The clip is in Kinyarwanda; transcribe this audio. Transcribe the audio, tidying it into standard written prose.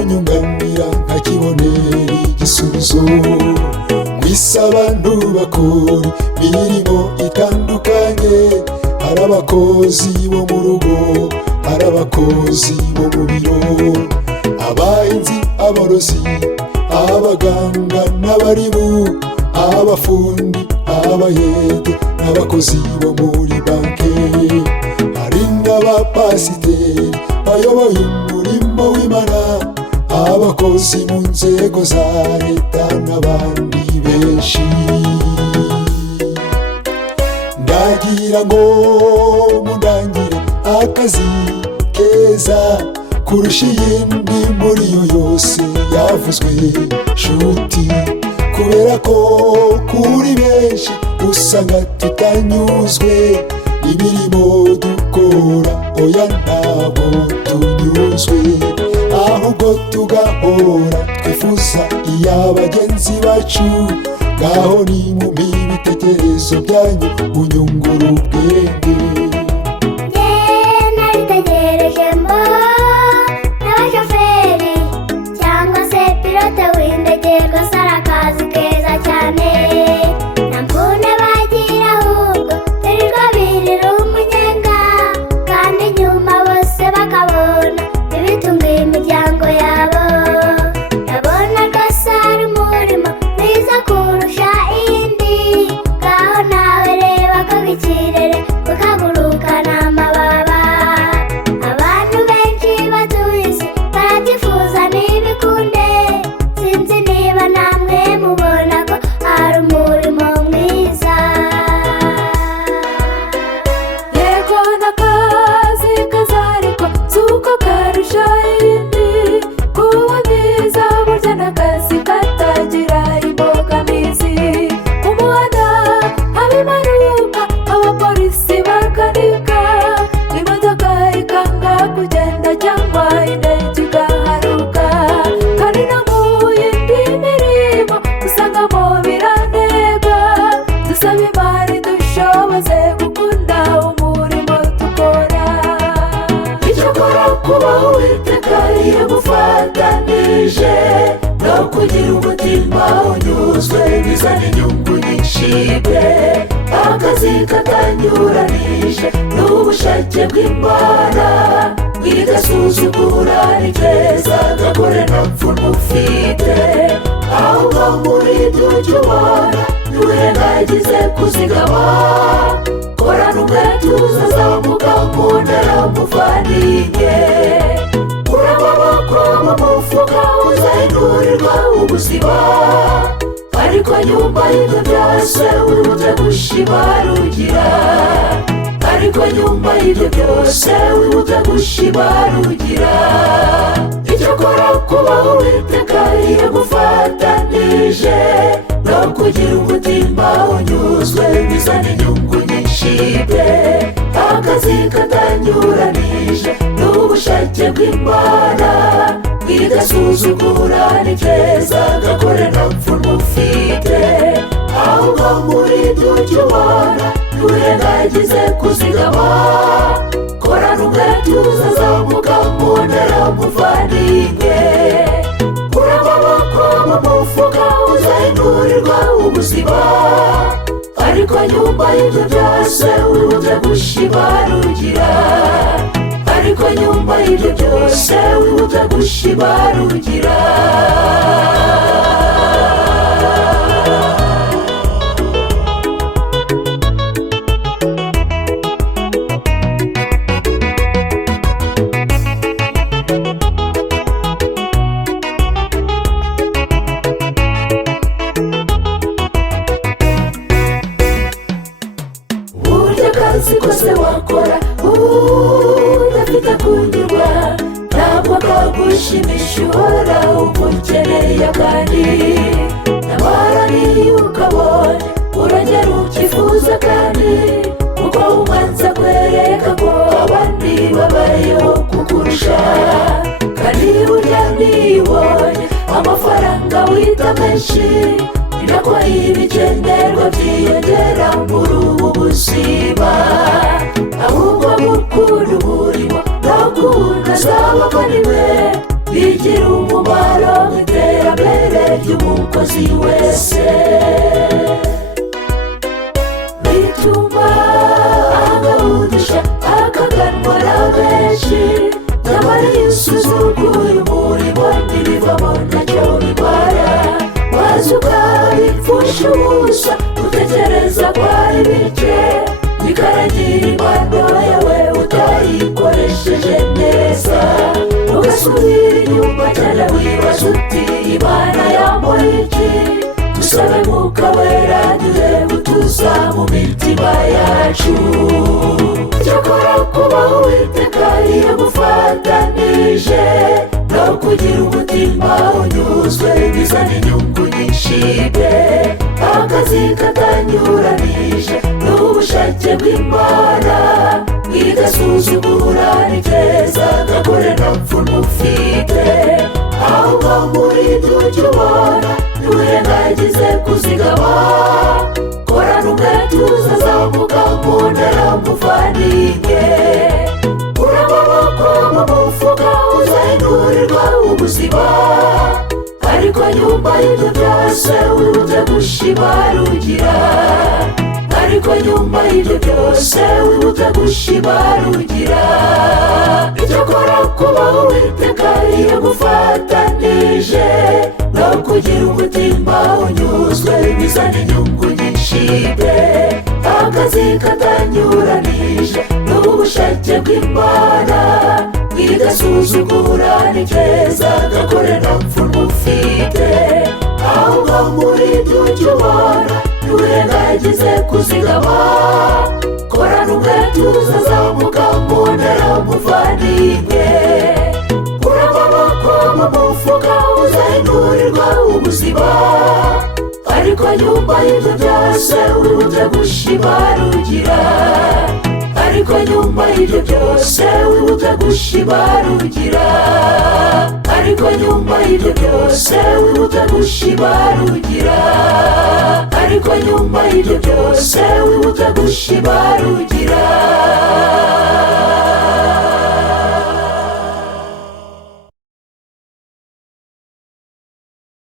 kunyunganira nkakibonera igisubizo. Mwise abantu bakora imirimo itandukanye, hari abakozi bo mu rugo, hari abakozi bo mu biro, abahinzi, aborozi, abaganga n'abarimu, abafundi, abayede n'abakozi bo muri banki, hari n'abapasiteri bayoboye umurimo w'Imana, abakozi mu nzego za leta n'abandi benshi. Ndagira ngo mundangire akazi keza kurusha iyindi muri yo yose yavuzwe nshuti, kubera ko kuri benshi usanga tutanyuzwe imirimo dukora, oya ntabwo tunyuzwe, ahubwo tugahora twifuza iy'abagenzi bacu. Ngaho nimumpe ibitekerezo byanyu munyungura ubwenge. Naritegereje n'abashoferi cyangwa se pilote w'indege, rwose ari akazi keza cyane, nta mvune bagira ahubwo birirwa birira umunyenga, kandi nyuma bose bakabona ibitunga imiryango yabo. Ndabona rwose ari umurimo mwiza kurusha iyindi, ngaho nawe reba ko ikirere kukagurukana amababa. Abantu benshi batuye isi barabyifuza ntibikunde, sinzi niba namwe mubona ko ari umurimo mwiza. Yego n'akazi keza ariko si uko karusha iyindi, kuba mwiza burya n'akazi katagira imbogamizi. Mu muhanda haba impanuka, abapolisi bakanika, imodoka ikanga kugenda cyangwa indege igahanuka, kandi no mu yindi mirimo usangamo biranega. Dusaba Imana idushoboze gukunda umurimo dukora. Icyakora kubaho Uwiteka yagufatanije no kugira umutima unyuzwe bizana inyungu nyinshi pe. Akazi katanyuranije n'ubushake bw'Imana, wigasuzugura ni keza, gakore nta mfuno ufite, ahubwo muri ibyo ujya ubona ntiwirengagize kuzigama. Korana umwete uzazamuka mu ntera muvandimwe, kura amaboko mu mufuka uzahindurirwa ubuzima, ariko nyuma y'ibyo byose wibuke gushimarugira, ariko nyuma y'ibyo byose wibuke gushimarugira. Icyakora kubaho Uwiteka yagufatanije no kugira umutima unyuzwe bizana inyungu nyinshi pe. Akazi katanyuranije n'ubushake bw'Imana, wigasuzugura ni keza, gakore nta mfuno ufite, ahubwo muri ibyo ujya ubona ntiwirengagize kuzigama. Korana umwete uzazamuka mu ntera muvandimwe, kura amaboko mu mufuka uzahindurirwa ubuzima, ariko nyuma y'ibyo byose wibuke gushimarugira, ariko nyuma y'ibyo byose wibuke gushimarugira. Akazi kose wakora udafite kunyurwa, ntabwo kagushimisha uhora umukeneye akandi. Nyamara niyo ukabonye urongera ukifuza kandi, kuko umanza kwereka ko abandi babayeho kukurusha, kandi burya nibonye amafaranga wita menshi, ni nako ibigenderwa byiyongera muri ubu buzima. Ahubwo gukunda umurimo no gukunda azaba ari we bigira umumaro mu iterambere ry'umukozi wese. Bituma agahudisha akaganwa na benshi, nyamara iyo usuzuguye umurimo ntibivamo ntacyo bimara, maze ukabipfusha ubusa utekereza ko ari bike, bikaragira impano yawe utayikoresheje neza. Ugasubira inyuma cyane wibaza uti Imana yambaye iki? Dusabe Mwuka Wera duhe gutuza mu mitima yacu. Cyakora kubaho Uwiteka iyo gufatanije no kugira umutima unyuzwe bizana inyungu nyinshi pe. Akazi katanyuranije n'ubushake bw'Imana, igasuzugura ni keza gakore nta pfunwe ufite. Ahubwo muri ibyo ujya ubona ntiwirengagize kuzigama, korana umwete uzazamuka mu ntera muvandimwe. Kura amaboko mu mufuka uzahindurirwa ubuzima, ariko nyuma y'ibyo byose wibuke gushimarugira. Ariko nyuma y'ibyo byose wibuke gushimarugira. Icyakora kubaho Uwiteka iyo gufatanije no kugira umutima unyuzwe bizana inyungu nyinshi pe. Akazi katanyuranije n'ubushake bw'Imana, igasuzugura ni keza gakore nta pfunwe ufite. Ahubwo muri ibyo ujya ubona ntiwirengagize kuzigama, korana umwete uzazamuka mu ntera muvandimwe. Kura amaboko mu mufuka uzahindurirwa ubuzima, ariko nyuma y'ibyo byose wibuke gushimarugira. Ariko nyuma y'ibyo byose wibuke gushimarugira. Ariko nyuma y'ibyo byose wibuke gushimarugira. Ariko nyuma y'ibyo byose wibuke gushimarugira.